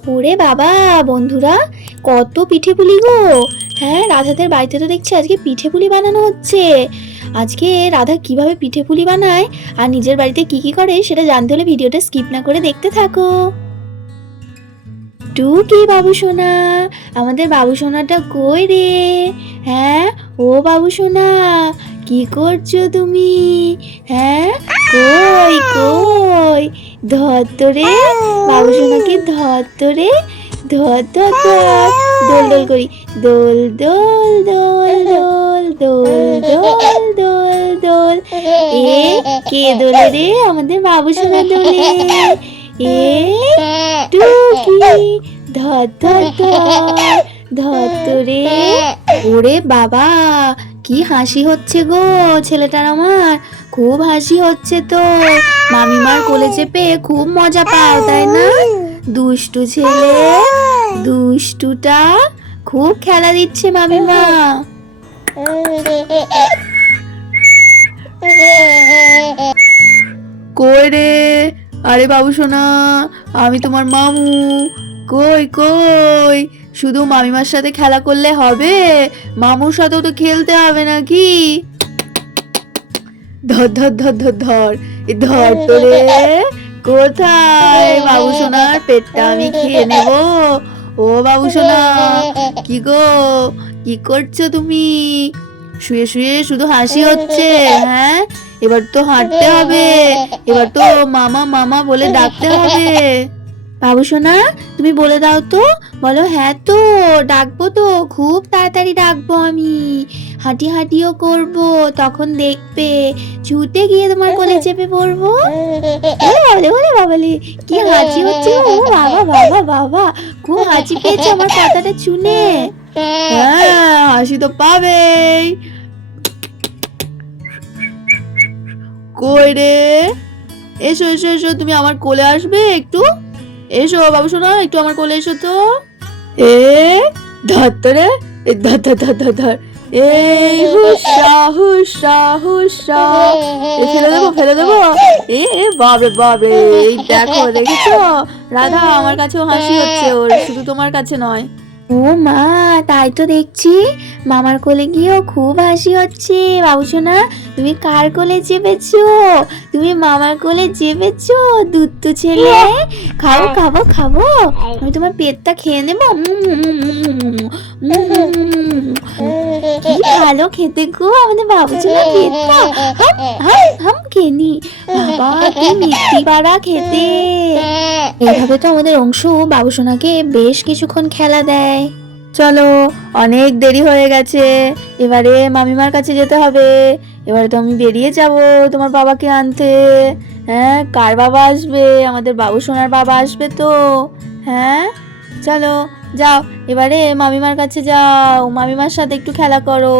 ওরে বাবা, বন্ধুরা, কত পিঠে পুলি গো। হ্যাঁ, রাধাদের বাড়িতে তো দেখছি আজকে পিঠে পুলি বানানো হচ্ছে। আজকে রাধা কিভাবে পিঠে পুলি বানায় আর নিজের বাড়িতে কি কি করে সেটা জানতে হলে ভিডিওটা স্কিপ না করে দেখতে থাকো। টুকি বাবু সোনা, আমাদের বাবু সোনাটা কই রে? হ্যাঁ, ও বাবু সোনা, কি করছো তুমি? হ্যাঁ, কই কই, ধর তো রে, বাবু সোনাকে ধর তো রে, ধর ধর ধর, দোল দোল করি, দোল দোল দোল দোল দোল দোল দোল দোল। এ কে দোলে রে? আমাদের বাবু সোনা দোলে। এ টুকি, ধর ধর ধর, ধর তো রে। ওরে বাবা, কি হাসি হচ্ছে গো ছেলেটার আমার, খুব হাসি হচ্ছে তো। মামিমার কোলে চেপে খুব মজা পাও তাই না? দুষ্টু ছেলে, দুষ্টুটা খুব খেলা দিচ্ছে মামিমা। কই রে? আরে বাবু সোনা, আমি তোমার মামু। কই কই, শুধু মামিমার সাথে খেলা করলে হবে? মামুর সাথেও তো খেলতে হবে নাকি? ধর ধর ধর ধর ধর, ধর তো রে। কোথায় বাবু সোনার পেটটা আমি খেয়ে নেব। ও বাবু সোনা, কি গো, কি করছো তুমি? শুয়ে শুয়ে শুধু হাসি হচ্ছে। হ্যাঁ, এবার তো হাঁটতে হবে, এবার তো মামা মামা বলে ডাকতে হবে। বাবু সোনা, তুমি বলে দাও তো, বলো হ্যাঁ তো, ডাকবো তো, খুব তাড়াতাড়ি ডাকবো আমি, হাঁটি হাঁটিও করবো, তখন দেখবে ছুটে গিয়ে তোমার কোলে চেপে পড়বো। ওরে বাবালে, ওরে বাবালে, কি হাঁচি হচ্ছে গো, ও বাবা বাবা বাবা, খুব হাঁচি পেয়েছে আমার কথাটা শুনে। হ্যাঁ, হাসি তো পাবেই। কই রে? এসো এসো এসো, তুমি আমার কোলে আসবে একটু। এসো বাবু সোনা, একটু আমার কোলে এসো তো। এ ধর তো রে, এ ধর ধর ধর ধর ধর। এই হুসা হুসা হুসা, এ ফেলে দেবো ফেলে দেবো। এ বাবরে বাবরে, এই দেখো, দেখেছো? রাধা আমার কাছেও হাসি হচ্ছে ওর, শুধু তোমার কাছে নয়। ও মা, তাই তো দেখছি, মামার কোলে গিয়েও খুব হাসি হচ্ছে। বাবু সোনা, তুমি কার কোলে চেপেছো? তুমি মামার কোলে চেপেছো? দুত্তু ছেলে, খাবো খাবো খাবো, আমি তোমার পেটটা খেয়ে নেবো। কি ভালো খেতে গো আমাদের বাবু সোনার পেটটা, হাম হাম হাম খেয়ে নি। বাবা, কি মিষ্টি পাড়া খেতে। এইভাবে তো আমাদের অংশু বাবু সোনাকে বেশ কিছুক্ষণ খেলা দেয়। চলো, অনেক দেরি হয়ে গেছে, এবারে মামিমার কাছে যেতে হবে। এবারে তো আমি বেরিয়ে যাব তোমার বাবাকে আনতে। হ্যাঁ, কার বাবা আসবে? আমাদের বাবু সোনার বাবা আসবে তো। হ্যাঁ, চলো যাও, এবারে মামিমার কাছে যাও, মামিমার সাথে একটু খেলা করো।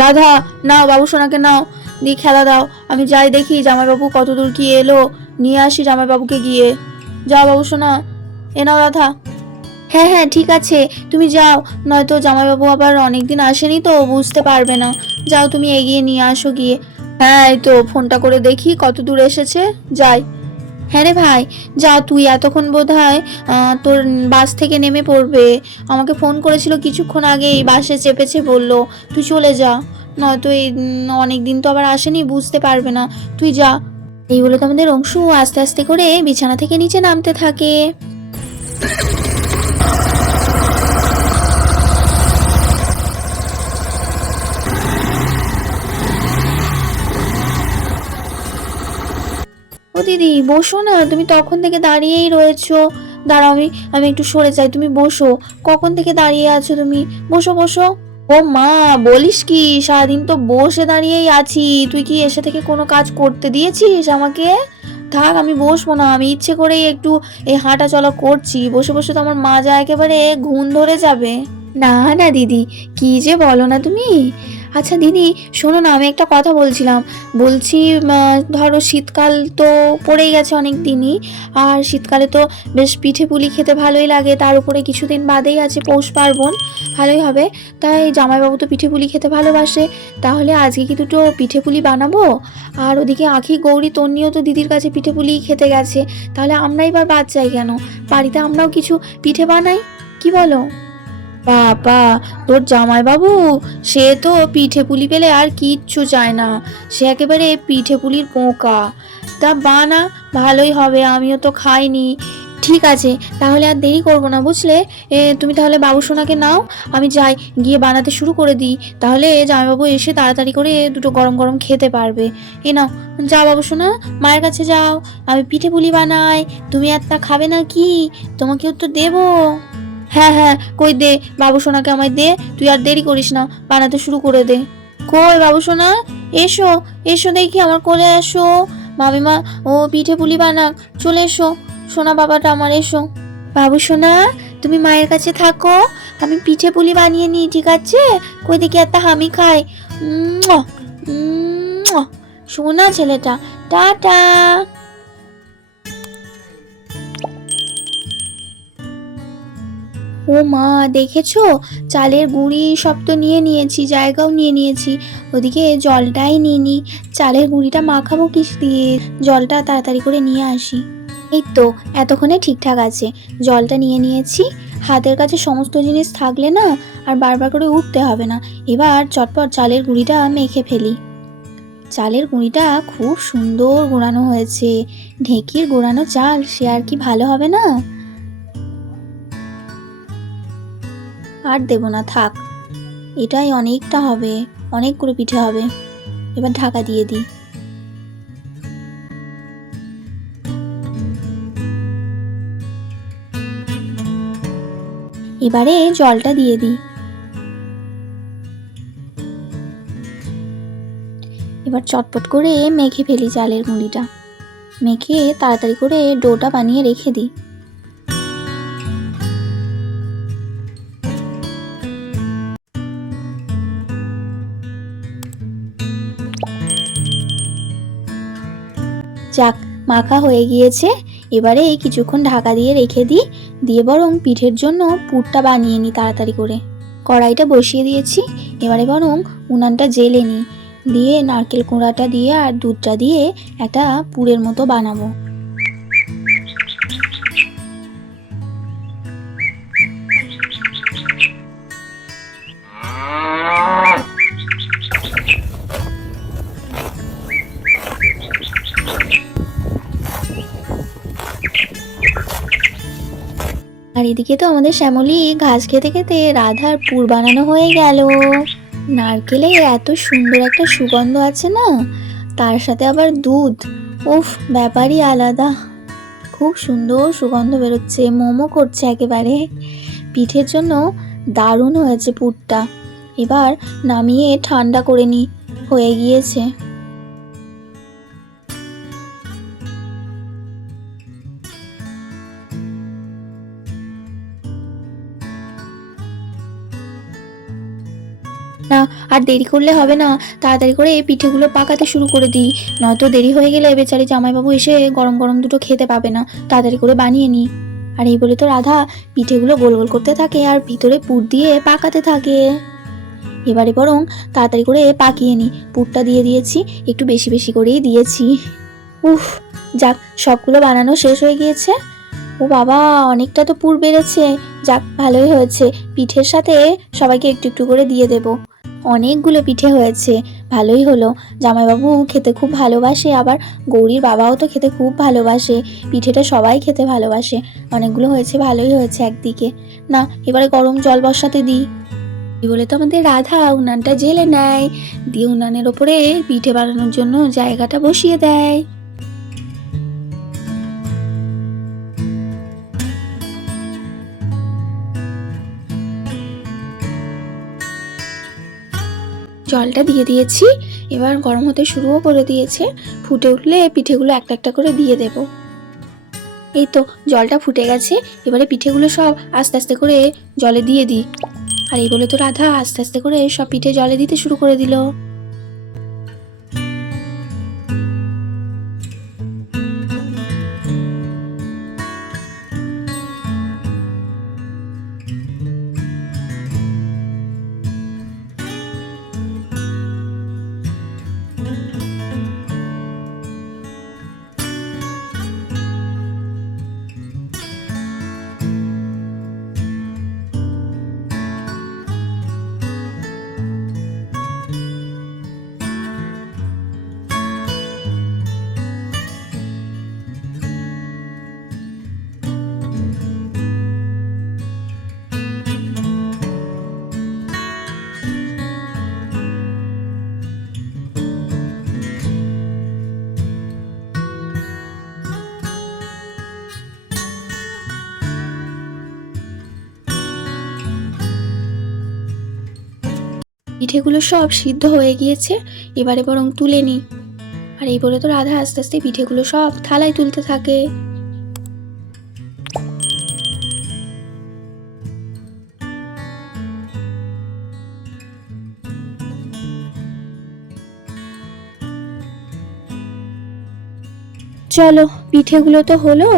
রাধা, নাও বাবু সোনাকে নাও, দিয়ে খেলা দাও। আমি যাই দেখি জামাইবাবু কত দূর কি এলো, নিয়ে আসি জামাইবাবুকে গিয়ে। যাও বাবু সোনা, এ নাও রাধা। হ্যাঁ হ্যাঁ, ঠিক আছে, তুমি যাও, নয়তো জামাইবাবু আবার অনেকদিন আসেনি তো, বুঝতে পারবে না। যাও, তুমি এগিয়ে নিয়ে আসো গিয়ে। হ্যাঁ, এই তো ফোনটা করে দেখি কত দূর এসেছে, যাই। হ্যাঁ রে ভাই, যা, তুই এতক্ষণ বোধহয় তোর বাস থেকে নেমে পড়বে। আমাকে ফোন করেছিল কিছুক্ষণ আগেই, বাসে চেপেছে বললো। তুই চলে যা, নয়তো এই অনেক দিন তো আবার আসেনি, বুঝতে পারবে না। তুই যা। এই বলে তো আমাদের অংশু আস্তে আস্তে করে বিছানা থেকে নিচে নামতে থাকে। ও দিদি, বসো না, তুমি তখন থেকে দাঁড়িয়েই রয়েছো। দাঁড়াও, আমি আমি একটু সরে যাই, তুমি বসো। কখন থেকে দাঁড়িয়ে আছো তুমি? বসো বসো। ও মা, বলিস কি, সারাদিন তো বসে দাঁড়িয়েই আছি। তুই কি এসে থেকে কোনো কাজ করতে দিয়েছিস আমাকে? থাক, আমি বসবো না, আমি ইচ্ছে করেই একটু এই হাঁটা চলা করছি। বসে বসে তো আমার মাজা একেবারে ঘুণ ধরে যাবে। না না দিদি, কি যে বলো না তুমি, আচ্ছা দিদি শোনো না, আমি একটা কথা বলছিলাম। বলছি ধরো শীতকাল তো পড়েই গেছে অনেক দিনই, আর শীতকালে তো বেশ পিঠে পুলি খেতে ভালোই লাগে, তার উপরে কিছুদিন বাদেই আছে পৌষ পার্বণ, ভালোই হবে। তাই জামাইবাবু তো পিঠে পুলি খেতে ভালোবাসে, তাহলে আজকে কি দুটো পিঠে পুলি বানাবো। আর ওদিকে আখি গৌরী তন্নিও তো দিদির কাছে পিঠে পুলি খেতে গেছে, তাহলে আমরা এবার বাদ যাই কেন, বাড়িতে আমরাও কিছু পিঠে বানাই, কি বলো? বাবা, তোর জামাইবাবু সে তো পিঠে পুলি পেলে আর কিচ্ছু চায় না, সে একেবারে পিঠে পুলির পোকা। তা বানা, ভালোই হবে, আমিও তো খাইনি। ঠিক আছে, তাহলে আর দেরি করবো না বুঝলে। তুমি তাহলে বাবুসোনাকে নাও, আমি যাই, গিয়ে বানাতে শুরু করে দিই, তাহলে জামাইবাবু এসে তাড়াতাড়ি করে দুটো গরম গরম খেতে পারবে। নাও, যাও বাবুসোনা, মায়ের কাছে যাও, আমি পিঠে পুলি বানাই, তুমি একটা খাবে না কি? তোমাকেও তো দেবো। হ্যাঁ হ্যাঁ, কই দে, বাবুসোনাকে আমায় দে, তুই আর দেরি করিস না, বানাতে শুরু করে দে। কই বাবুসোনা, এসো এসো দেখি, আমার কোলে এসো। মামিমা ও পিঠে পুলি বানাক, চলে এসো সোনা বাবাটা আমার, এসো। বাবুসোনা, তুমি মায়ের কাছে থাকো, আমি পিঠে পুলি বানিয়ে নিই, ঠিক আছে? কই দেখি একটা হামি খাই। সোনা ছেলেটা, টাটা। ও মা, দেখেছো চালের গুঁড়ি সব তো নিয়ে নিয়েছি, জায়গাও নিয়ে নিয়েছি, ওদিকে জলটাই নিইনি। চালের গুঁড়িটা মাখাবো কিস দিয়ে, জলটা তাড়াতাড়ি করে নিয়ে আসি। এই তো এতক্ষণে ঠিকঠাক আছে, জলটা নিয়ে নিয়েছি। হাতের কাছে সমস্ত জিনিস থাকলে না আর বারবার করে উঠতে হবে না। এবার চটপট চালের গুঁড়িটা মেখে ফেলি। চালের গুঁড়িটা খুব সুন্দর গুঁড়ানো হয়েছে, ঢেঁকির গুঁড়ানো চাল সে আর কি ভালো হবে না। আর দেব না, থাক, এটাই অনেকটা হবে, অনেকগুলো পিঠে হবে। এবার ঢাকা দিয়ে দিই। এবারে জলটা দিয়ে দিই। এবার চটপট করে মেখে ফেলি চালের গুঁড়িটা, মেখে তাড়াতাড়ি করে ডোটা বানিয়ে রেখে দিই। যাক, মাখা হয়ে গিয়েছে, এবারে কিছুক্ষণ ঢাকা দিয়ে রেখে দিই, দিয়ে বরং পিঠের জন্য পুরটা বানিয়ে নিই তাড়াতাড়ি করে। কড়াইটা বসিয়ে দিয়েছি, এবারে বরং উনানটা জ্বেলে নিই, দিয়ে নারকেল কোড়াটা দিয়ে আর দুধটা দিয়ে একটা পুরের মতো বানাবো। আর এদিকে তো আমাদের শ্যামলী ঘাস খেতে খেতে রাধার পুর বানানো হয়ে গেল। নারকেলে এত সুন্দর একটা সুগন্ধ আছে না, তার সাথে আবার দুধ, উফ, ব্যাপারই আলাদা। খুব সুন্দর সুগন্ধ বেরোচ্ছে, মোমো করছে একেবারে। পিঠের জন্য দারুণ হয়েছে পুরটা। এবার নামিয়ে ঠান্ডা করে নিই, হয়ে গিয়েছে। না, আর দেরি করলে হবে না, তাড়াতাড়ি করে এই পিঠেগুলো পাকাতে শুরু করে দিই, নয়তো দেরি হয়ে গেলে বেচারি জামাইবাবু এসে গরম গরম দুটো খেতে পাবে না। তাড়াতাড়ি করে বানিয়ে নিই। আর এই বলে তো রাধা পিঠেগুলো গোল গোল করতে থাকে আর ভিতরে পুর দিয়ে পাকাতে থাকে। এবারে বরং তাড়াতাড়ি করে পাকিয়ে নিই, পুরটা দিয়ে দিয়েছি, একটু বেশি বেশি করেই দিয়েছি। উফ, যাক, সবগুলো বানানো শেষ হয়ে গিয়েছে। ও বাবা, অনেকটা তো পুর বেড়েছে। যাক, ভালোই হয়েছে, পিঠের সাথে সবাইকে একটু একটু করে দিয়ে দেব। অনেকগুলো পিঠে হয়েছে, ভালোই হলো। জামাইবাবু খেতে খুব ভালোবাসে, আবার গৌরীর বাবাও তো খেতে খুব ভালোবাসে, পিঠেটা সবাই খেতে ভালোবাসে। অনেকগুলো হয়েছে, ভালোই হয়েছে একদিকে। না, এবারে গরম জল বসাতে দিই। বলে তো আমাদের রাধা উনানটা জ্বেলে নেয়, দিয়ে উনানের ওপরে পিঠে বানানোর জন্য জায়গাটা বসিয়ে দেয়। জলটা দিয়ে দিয়েছি, এবার গরম হতে শুরুও করে দিয়েছে। ফুটে উঠলে পিঠেগুলো একটা একটা করে দিয়ে দেব। এই তো জলটা ফুটে গেছে, এবারে পিঠেগুলো সব আস্তে আস্তে করে জলে দিয়ে দিই। আর এই বলে তো রাধা আস্তে আস্তে করে সব পিঠে জলে দিতে শুরু করে দিল। পিঠেগুলো সব সিদ্ধ হয়ে গিয়েছে, এবারে বরং তুলে নিই। আর এই বলে তো রাধা আস্তে আস্তে পিঠেগুলো সব থালায় তুলতে থাকে। চলো, পিঠেগুলো তো হলো,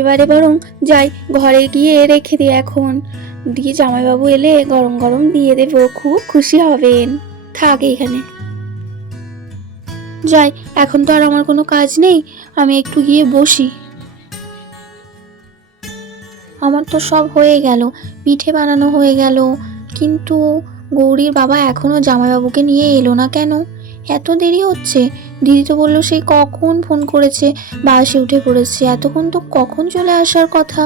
এবারে বরং যাই ঘরে গিয়ে রেখে দিই এখন। দিয়ে জামাইবাবু এলে গরম গরম দিয়ে দেবো, খুব খুশি হবেন। থাক এখানে যাই, এখন তো আর আমার কোনো কাজ নেই, আমি একটু গিয়ে বসি। আমার তো সব হয়ে গেল, পিঠে বানানো হয়ে গেল, কিন্তু গৌরীর বাবা এখনো জামাইবাবুকে নিয়ে এলো না কেন? এত দেরি হচ্ছে। দিদি তো বললো সেই কখন ফোন করেছে, বাসে উঠে পড়েছে, এতক্ষণ তো কখন চলে আসার কথা।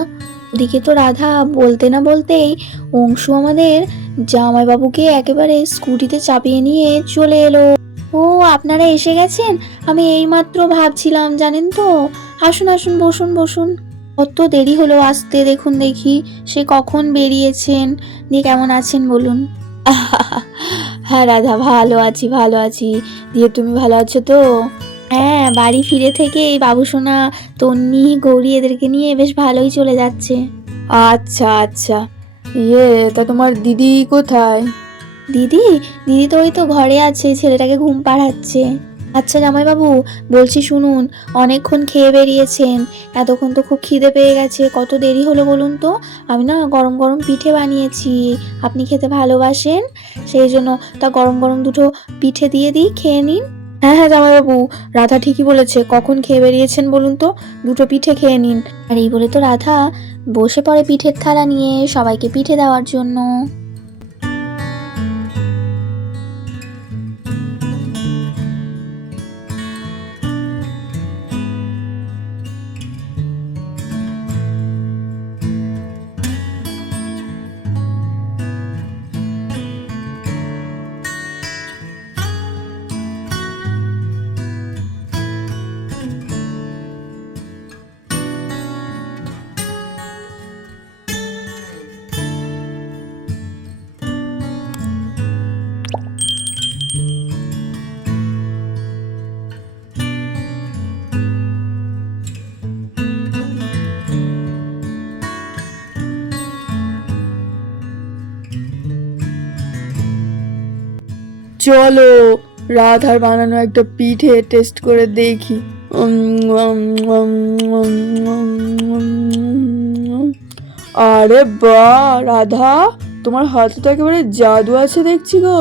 ওদিকে তো রাধা বলতে না বলতেই অংশু আমাদের জামাইবাবুকে একেবারে স্কুটিতে চাপিয়ে নিয়ে চলে এলো। ও, আপনারা এসে গেছেন? আমি এইমাত্র ভাবছিলাম, জানেন তো। আসুন আসুন, বসুন বসুন। কত দেরি হলো আসতে, দেখুন দেখি সে কখন বেরিয়েছেন। দিয়ে কেমন আছেন বলুন? হ্যাঁ রাধা, ভালো আছি ভালো আছি। দিয়ে তুমি ভালো আছো তো? হ্যাঁ, বাড়ি ফিরে থেকে এই বাবুসোনা, তন্নি, গৌরী এদেরকে নিয়ে বেশ ভালোই চলে যাচ্ছে। আচ্ছা আচ্ছা। তা তোমার দিদি কোথায়? দিদি দিদি তো ওই তো ঘরে আছে, ছেলেটাকে ঘুম পাড়াচ্ছে। আচ্ছা জামাইবাবু, বলছি শুনুন, অনেকক্ষণ খেয়ে বেরিয়েছেন, এতক্ষণ তো খুব খিদে পেয়ে গেছে। কত দেরি হলো বলুন তো? আমি না গরম গরম পিঠে বানিয়েছি, আপনি খেতে ভালোবাসেন, সেই জন্য তা গরম গরম দুটো পিঠে দিয়ে দিই, খেয়ে নিন। হ্যাঁ হ্যাঁ জামাইবাবু, রাধা ঠিকই বলেছে, কখন খেয়ে বেরিয়েছেন বলুন তো? দুটো পিঠে খেয়ে নিন। আর এই বলে তো রাধা বসে পড়ে পিঠের থালা নিয়ে সবাইকে পিঠে দেওয়ার জন্য। চলো রাধার বানানো একটা পিঠে টেস্ট করে দেখি। আরে বাহ রাধা, তোমার হাতে তো একেবারে জাদু আছে দেখছি গো,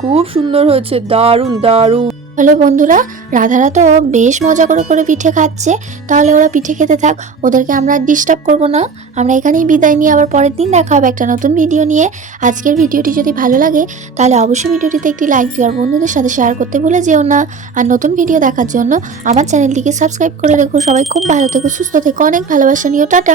খুব সুন্দর হয়েছে, দারুণ দারুণ। হলে বন্ধুরা, রাধারা তো বেশ মজা করে করে পিঠে খাচ্ছে, তাহলে ওরা পিঠে খেতে থাক, ওদেরকে আমরা ডিস্টার্ব করব না। আমরা এখানেই বিদায় নিয়ে আবার পরের দিন দেখা হবে একটা নতুন ভিডিও নিয়ে। আজকের ভিডিওটি যদি ভালো লাগে তাহলে অবশ্যই ভিডিওটিতে একটি লাইক দিও আর বন্ধুদের সাথে শেয়ার করতে ভুলে যেও না। আর নতুন ভিডিও দেখার জন্য আমার চ্যানেলটিকে সাবস্ক্রাইব করে রেখো। সবাই খুব ভালো থেকো, সুস্থ থেকো, অনেক ভালোবাসা নিও, টাটা।